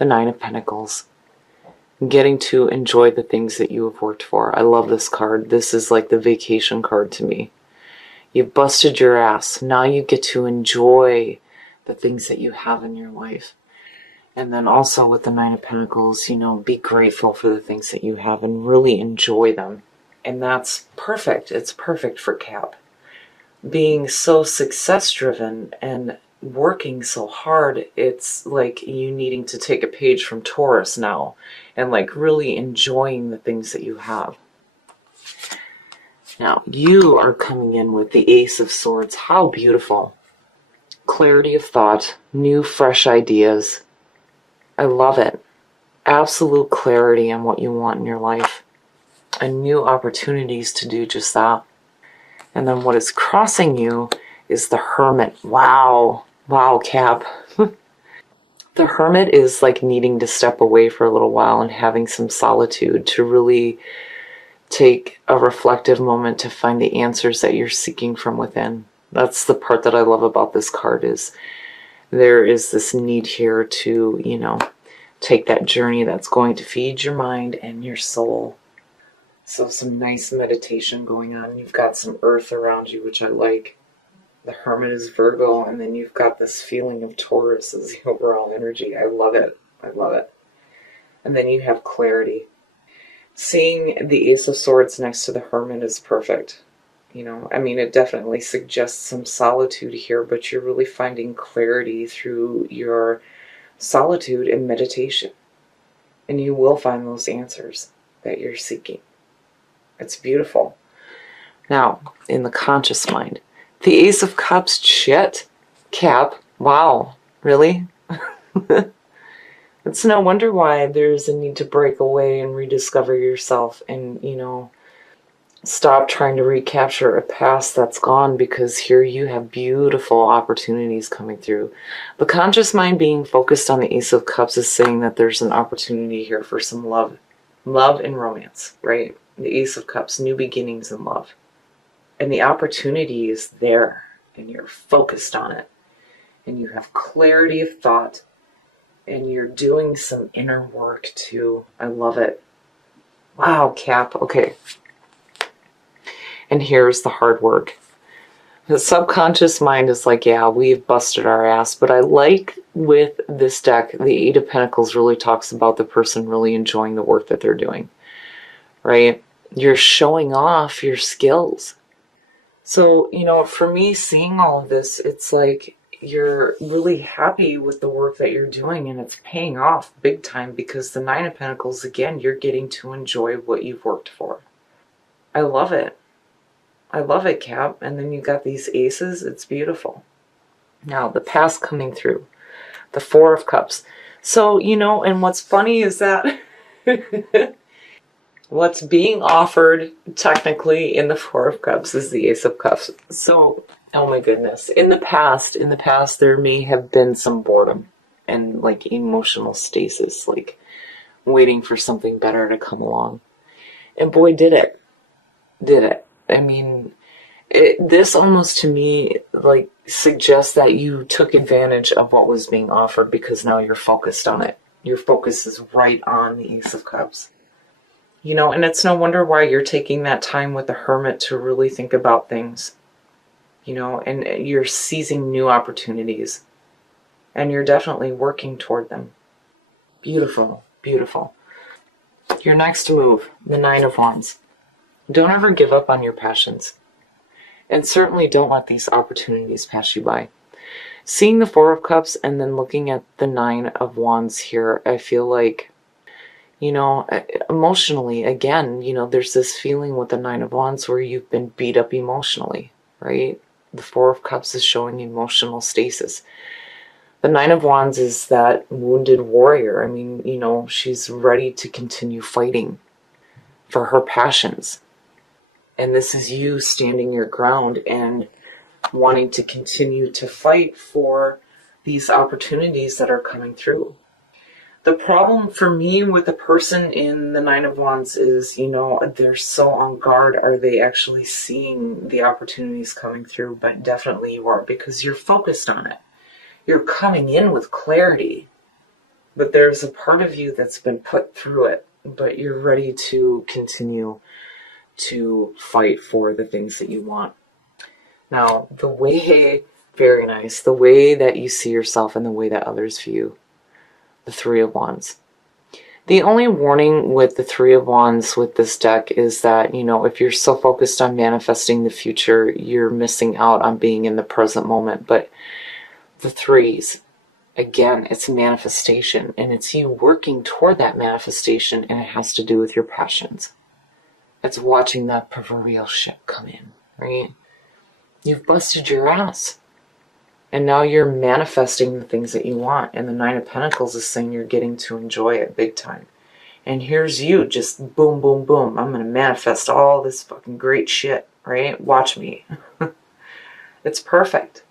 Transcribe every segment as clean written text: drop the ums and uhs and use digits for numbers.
the Nine of Pentacles. Getting to enjoy the things that you have worked for. I love this card. This is like the vacation card to me. You busted your ass. Now you get to enjoy the things that you have in your life. And then also with the Nine of Pentacles, you know, be grateful for the things that you have and really enjoy them. And that's perfect. It's perfect for Cap. Being so success-driven and working so hard, it's like you needing to take a page from Taurus now and like really enjoying the things that you have. Now, you are coming in with the Ace of Swords. How beautiful. Clarity of thought, new, fresh ideas. I love it. Absolute clarity on what you want in your life and new opportunities to do just that. And then what is crossing you is the Hermit. Wow. Wow, Cap. The Hermit is like needing to step away for a little while and having some solitude to really take a reflective moment to find the answers that you're seeking from within. That's the part that I love about this card, is there is this need here to, you know, take that journey that's going to feed your mind and your soul. So some nice meditation going on. You've got some earth around you, which I like. The Hermit is Virgo, and then you've got this feeling of Taurus as the overall energy. I love it. I love it. And then you have clarity. Seeing the Ace of Swords next to the Hermit is perfect. You know, I mean, it definitely suggests some solitude here, but you're really finding clarity through your solitude and meditation. And you will find those answers that you're seeking. It's beautiful. Now, in the conscious mind, the Ace of Cups, shit. Cap, wow, really? It's no wonder why there's a need to break away and rediscover yourself and, you know, stop trying to recapture a past that's gone, because here you have beautiful opportunities coming through. The conscious mind being focused on the Ace of Cups is saying that there's an opportunity here for some love. Love and romance, right? The Ace of Cups, new beginnings in love. And the opportunity is there, and you're focused on it. And you have clarity of thought, and you're doing some inner work too. I love it. Wow, Cap. Okay. And here's the hard work. The subconscious mind is like, yeah, we've busted our ass. But I like with this deck, the Eight of Pentacles really talks about the person really enjoying the work that they're doing, right? You're showing off your skills. So, you know, for me, seeing all of this, it's like you're really happy with the work that you're doing, and it's paying off big time, because the Nine of Pentacles, again, you're getting to enjoy what you've worked for. I love it. I love it, Cap. And then you got these aces. It's beautiful. Now, the past coming through. The Four of Cups. So, you know, and what's funny is that what's being offered technically in the Four of Cups is the Ace of Cups. So, oh my goodness. In the past, there may have been some boredom and like emotional stasis, like waiting for something better to come along. And boy, did it. Did it. I mean, this almost to me like suggests that you took advantage of what was being offered, because now you're focused on it. Your focus is right on the Ace of Cups. You know, and it's no wonder why you're taking that time with the Hermit to really think about things. You know, and you're seizing new opportunities. And you're definitely working toward them. Beautiful, beautiful. Your next move, the Nine of Wands. Don't ever give up on your passions. And certainly don't let these opportunities pass you by. Seeing the Four of Cups and then looking at the Nine of Wands here, I feel like, you know, emotionally, again, you know, there's this feeling with the Nine of Wands where you've been beat up emotionally, right? The Four of Cups is showing emotional stasis. The Nine of Wands is that wounded warrior. I mean, you know, she's ready to continue fighting for her passions. And this is you standing your ground and wanting to continue to fight for these opportunities that are coming through. The problem for me with the person in the Nine of Wands is, you know, they're so on guard. Are they actually seeing the opportunities coming through? But definitely you are, because you're focused on it. You're coming in with clarity. But there's a part of you that's been put through it, but you're ready to continue to fight for the things that you want. Now, the way, very nice, the way that you see yourself and the way that others view the Three of Wands. The only warning with the Three of Wands with this deck is that, if you're so focused on manifesting the future, you're missing out on being in the present moment. But the threes, again, it's a manifestation, and it's you working toward that manifestation, and it has to do with your passions. It's watching that proverbial ship come in, right? You've busted your ass. And now you're manifesting the things that you want. And the Nine of Pentacles is saying you're getting to enjoy it big time. And here's you just boom, boom, boom. I'm going to manifest all this fucking great shit, right? Watch me. It's perfect.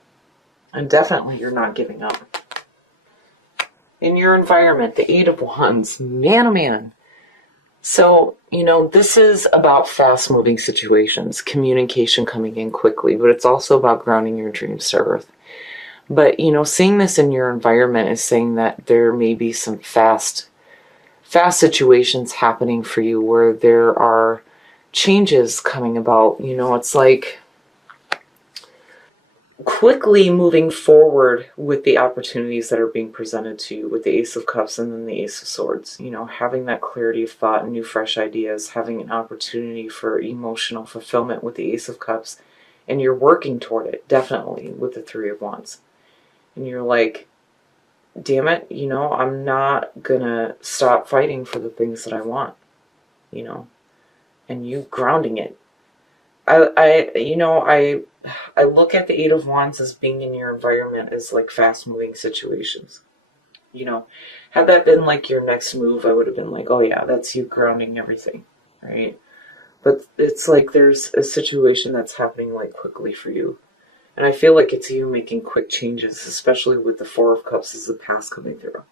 And definitely you're not giving up. In your environment, the Eight of Wands. Man, oh man. So, this is about fast-moving situations. Communication coming in quickly. But it's also about grounding your dreams to earth. But, seeing this in your environment is saying that there may be some fast situations happening for you where there are changes coming about. It's like quickly moving forward with the opportunities that are being presented to you with the Ace of Cups and then the Ace of Swords. Having that clarity of thought and new fresh ideas, having an opportunity for emotional fulfillment with the Ace of Cups. And you're working toward it, definitely, with the Three of Wands. And you're like, damn it, I'm not gonna stop fighting for the things that I want, and you grounding it. I look at the Eight of Wands as being in your environment as like fast moving situations. Had that been like your next move, I would have been like, oh yeah, that's you grounding everything, right? But it's like there's a situation that's happening like quickly for you. And I feel like it's you making quick changes, especially with the Four of Cups as the past coming through.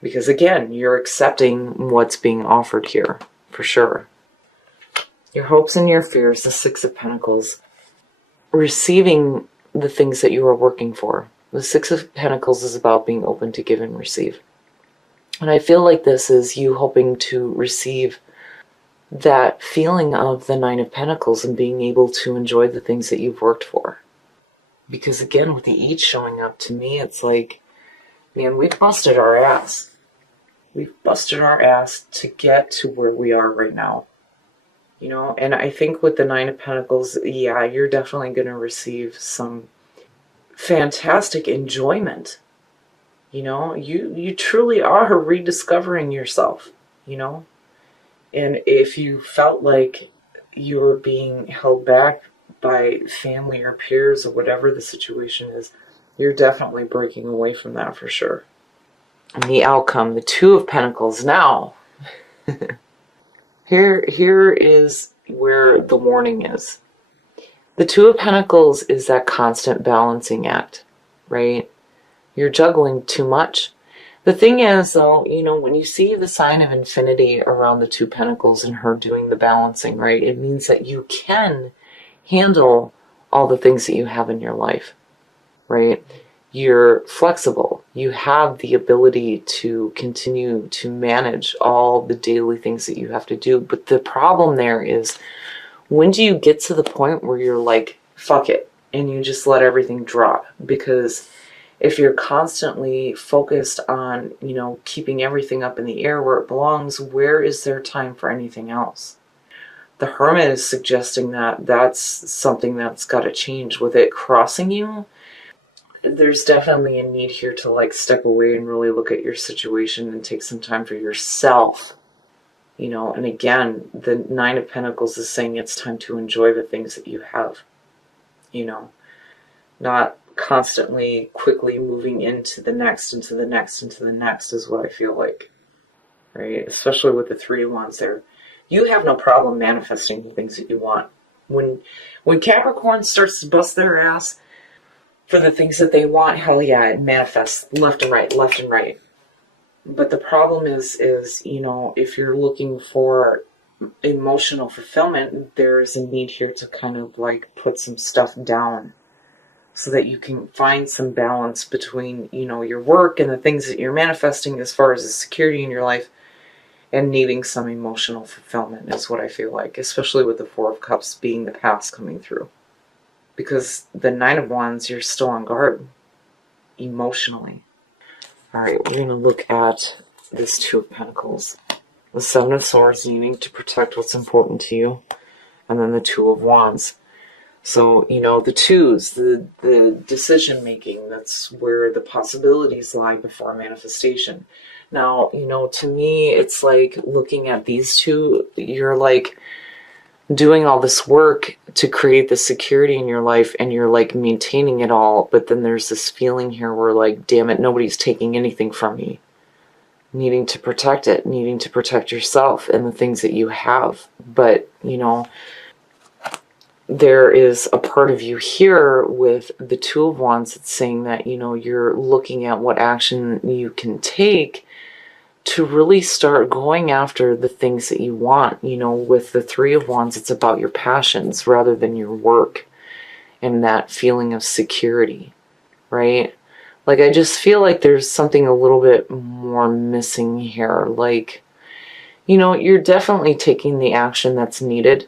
Because again, you're accepting what's being offered here, for sure. Your hopes and your fears, the Six of Pentacles. Receiving the things that you are working for. The Six of Pentacles is about being open to give and receive. And I feel like this is you hoping to receive that feeling of the Nine of Pentacles and being able to enjoy the things that you've worked for. Because again, with the each showing up, to me, it's like, man, we've busted our ass. We've busted our ass to get to where we are right now. And I think with the Nine of Pentacles, yeah, you're definitely going to receive some fantastic enjoyment. You truly are rediscovering yourself, And if you felt like you were being held back by family or peers or whatever the situation is, you're definitely breaking away from that for sure. And the outcome, the Two of Pentacles. Now, here is where the warning is. The Two of Pentacles is that constant balancing act, right? You're juggling too much. The thing is, though, when you see the sign of infinity around the Two Pentacles and her doing the balancing, right, it means that you can handle all the things that you have in your life, right? You're flexible. You have the ability to continue to manage all the daily things that you have to do. But the problem there is, when do you get to the point where you're like, fuck it, and you just let everything drop? Because if you're constantly focused on, keeping everything up in the air where it belongs, where is there time for anything else? The Hermit is suggesting that that's something that's got to change. With it crossing you, there's definitely a need here to like step away and really look at your situation and take some time for yourself. And again, the Nine of Pentacles is saying it's time to enjoy the things that you have. Not constantly quickly moving into the next, into the next, into the next is what I feel like, right? Especially with the Three of Wands there. You have no problem manifesting the things that you want. When Capricorn starts to bust their ass for the things that they want, hell yeah, it manifests left and right, left and right. But the problem is, if you're looking for emotional fulfillment, there's a need here to kind of like put some stuff down so that you can find some balance between, your work and the things that you're manifesting as far as the security in your life, and needing some emotional fulfillment is what I feel like, especially with the Four of Cups being the past coming through. Because the Nine of Wands, you're still on guard emotionally. All right, we're going to look at this Two of Pentacles. The Seven of Swords, needing to protect what's important to you. And then the Two of Wands. So, the twos, the decision making, that's where the possibilities lie before manifestation. Now, to me, it's like looking at these two, you're like doing all this work to create the security in your life, and you're like maintaining it all, but then there's this feeling here where like, damn it, nobody's taking anything from me. Needing to protect it, needing to protect yourself and the things that you have. But, there is a part of you here with the Two of Wands that's saying that, you're looking at what action you can take to really start going after the things that you want. With the Three of Wands, it's about your passions rather than your work and that feeling of security, right? Like, I just feel like there's something a little bit more missing here. Like, you're definitely taking the action that's needed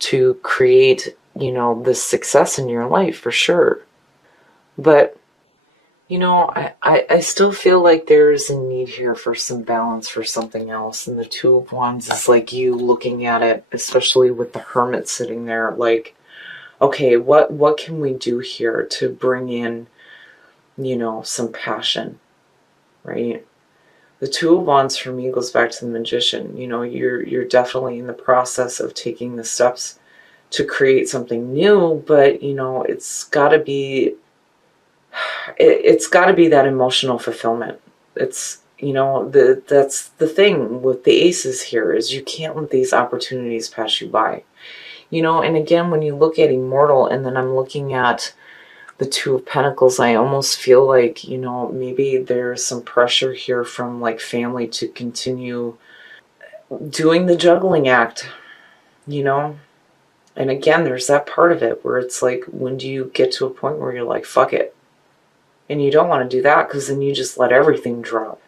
to create, this success in your life for sure. But, I still feel like there's a need here for some balance, for something else. And the Two of Wands is like you looking at it, especially with the Hermit sitting there, like, okay, what can we do here to bring in, some passion, right? The Two of Wands for me goes back to the Magician. You're definitely in the process of taking the steps to create something new, but it's got to be that emotional fulfillment. It's that's the thing with the aces here, is you can't let these opportunities pass you by. And again, when you look at Immortal, and then I'm looking at the Two of Pentacles, I almost feel like, maybe there's some pressure here from like family to continue doing the juggling act, And again, there's that part of it where it's like, when do you get to a point where you're like, fuck it? And you don't want to do that, because then you just let everything drop.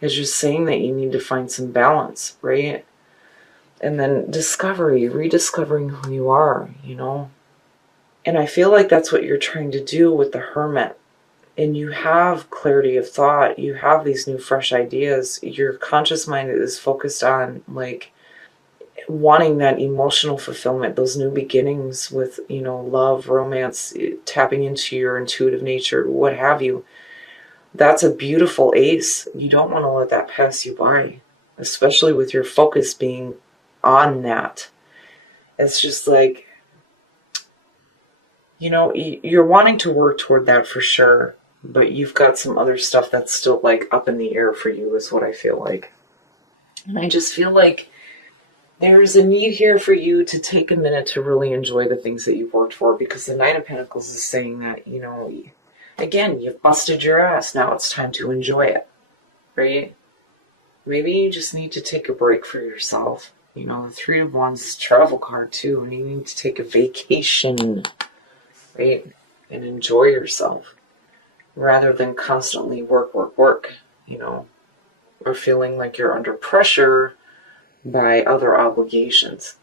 It's just saying that you need to find some balance, right? And then rediscovering who you are, And I feel like that's what you're trying to do with the Hermit. And you have clarity of thought. You have these new, fresh ideas. Your conscious mind is focused on, like, wanting that emotional fulfillment, those new beginnings with, love, romance, tapping into your intuitive nature, what have you. That's a beautiful ace. You don't want to let that pass you by, especially with your focus being on that. It's just like, you're wanting to work toward that for sure, but you've got some other stuff that's still like up in the air for you, is what I feel like. And I just feel like there's a need here for you to take a minute to really enjoy the things that you've worked for, because the Knight of Pentacles is saying that, again, you've busted your ass. Now it's time to enjoy it, right? Maybe you just need to take a break for yourself. The Three of Wands is a travel card too, and you need to take a vacation, right? And enjoy yourself rather than constantly work, or feeling like you're under pressure by other obligations.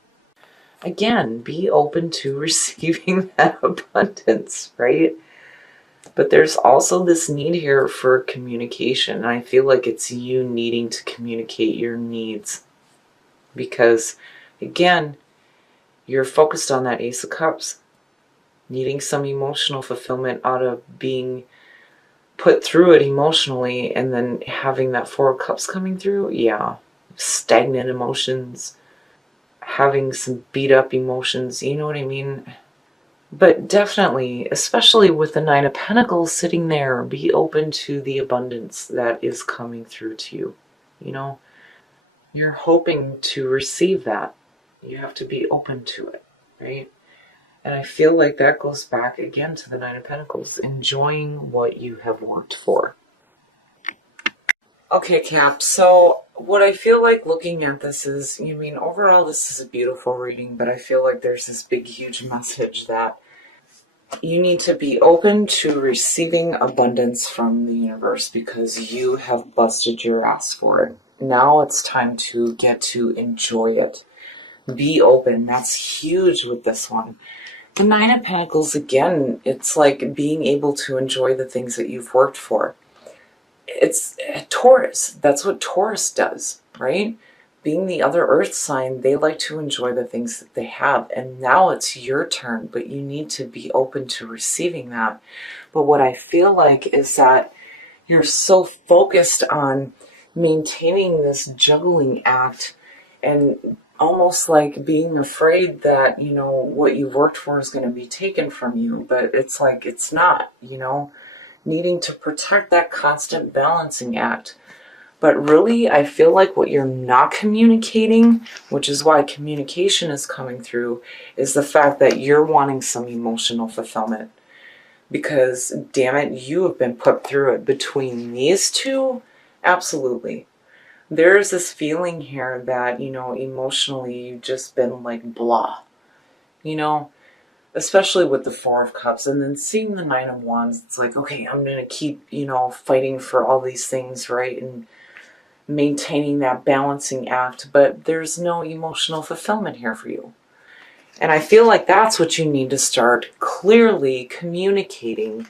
Again, be open to receiving that abundance, right? But there's also this need here for communication. And I feel like it's you needing to communicate your needs. Because, again, you're focused on that Ace of Cups. Needing some emotional fulfillment out of being put through it emotionally, and then having that Four of Cups coming through. Yeah. Stagnant emotions. Having some beat up emotions. You know what I mean? But definitely, especially with the Nine of Pentacles sitting there, be open to the abundance that is coming through to you. You're hoping to receive that. You have to be open to it, right? And I feel like that goes back again to the Nine of Pentacles, enjoying what you have worked for. Okay, Cap, so what I feel like looking at this is, overall this is a beautiful reading, but I feel like there's this big, huge message that You need to be open to receiving abundance from the universe because you have busted your ass for it. Now it's time to get to enjoy it. Be open. That's huge with this one. The Nine of Pentacles, again, it's like being able to enjoy the things that you've worked for. It's Taurus. That's what Taurus does, right? Being the other earth sign, they like to enjoy the things that they have. And now it's your turn, but you need to be open to receiving that. But what I feel like is that you're so focused on maintaining this juggling act and almost like being afraid that, you know, what you've worked for is going to be taken from you. But it's like, it's not, you know, needing to protect that constant balancing act. But really, I feel like what you're not communicating, which is why communication is coming through, is the fact that you're wanting some emotional fulfillment. Because, damn it, you have been put through it. Between these two, absolutely. There's this feeling here that, you know, emotionally you've just been like blah. You know, especially with the Four of Cups. And then seeing the Nine of Wands, it's like, okay, I'm going to keep, you know, fighting for all these things, right? And maintaining that balancing act, but there's no emotional fulfillment here for you. And I feel like that's what you need to start clearly communicating,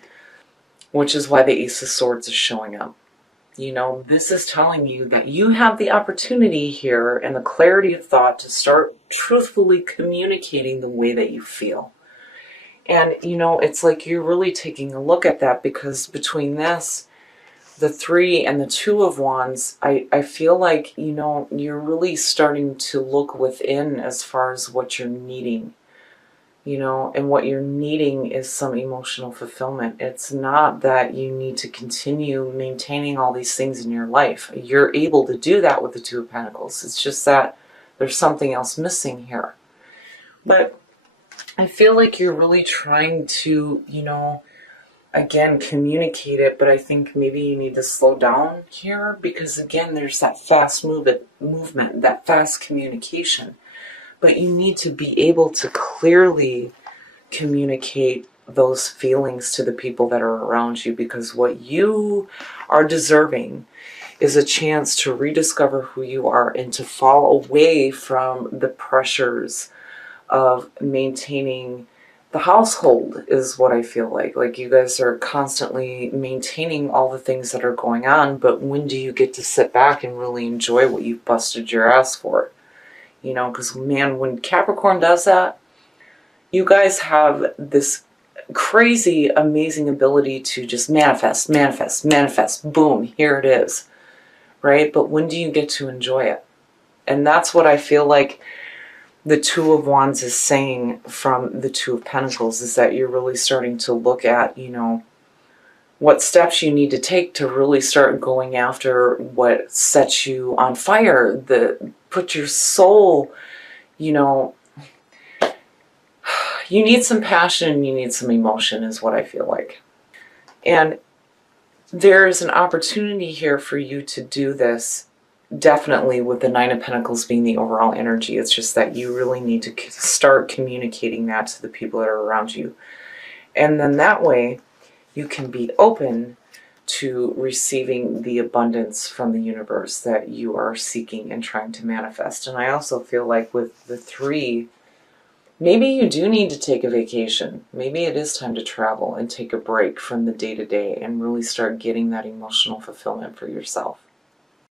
which is why the Ace of Swords is showing up. You know, this is telling you that you have the opportunity here and the clarity of thought to start truthfully communicating the way that you feel. And, you know, it's like you're really taking a look at that, because between this, the Three and the Two of Wands, I feel like, you know, you're really starting to look within as far as what you're needing, you know, and what you're needing is some emotional fulfillment. It's not that you need to continue maintaining all these things in your life. You're able to do that with the Two of Pentacles. It's just that there's something else missing here. But I feel like you're really trying to, you know, again, communicate it, but I think maybe you need to slow down here, because again, there's that fast movement, that fast communication. But you need to be able to clearly communicate those feelings to the people that are around you, because what you are deserving is a chance to rediscover who you are and to fall away from the pressures of maintaining the household, is what I feel like. Like, you guys are constantly maintaining all the things that are going on, but when do you get to sit back and really enjoy what you've busted your ass for? You know, because, man, when Capricorn does that, you guys have this crazy, amazing ability to just manifest, manifest, manifest. Boom, here it is, right? But when do you get to enjoy it? And that's what I feel like the Two of Wands is saying from the Two of Pentacles, is that you're really starting to look at, you know, what steps you need to take to really start going after what sets you on fire, put your soul, you know, you need some passion and you need some emotion, is what I feel like. And there is an opportunity here for you to do this. Definitely, with the Nine of Pentacles being the overall energy, it's just that you really need to start communicating that to the people that are around you. And then that way, you can be open to receiving the abundance from the universe that you are seeking and trying to manifest. And I also feel like with the Three, maybe you do need to take a vacation. Maybe it is time to travel and take a break from the day-to-day and really start getting that emotional fulfillment for yourself.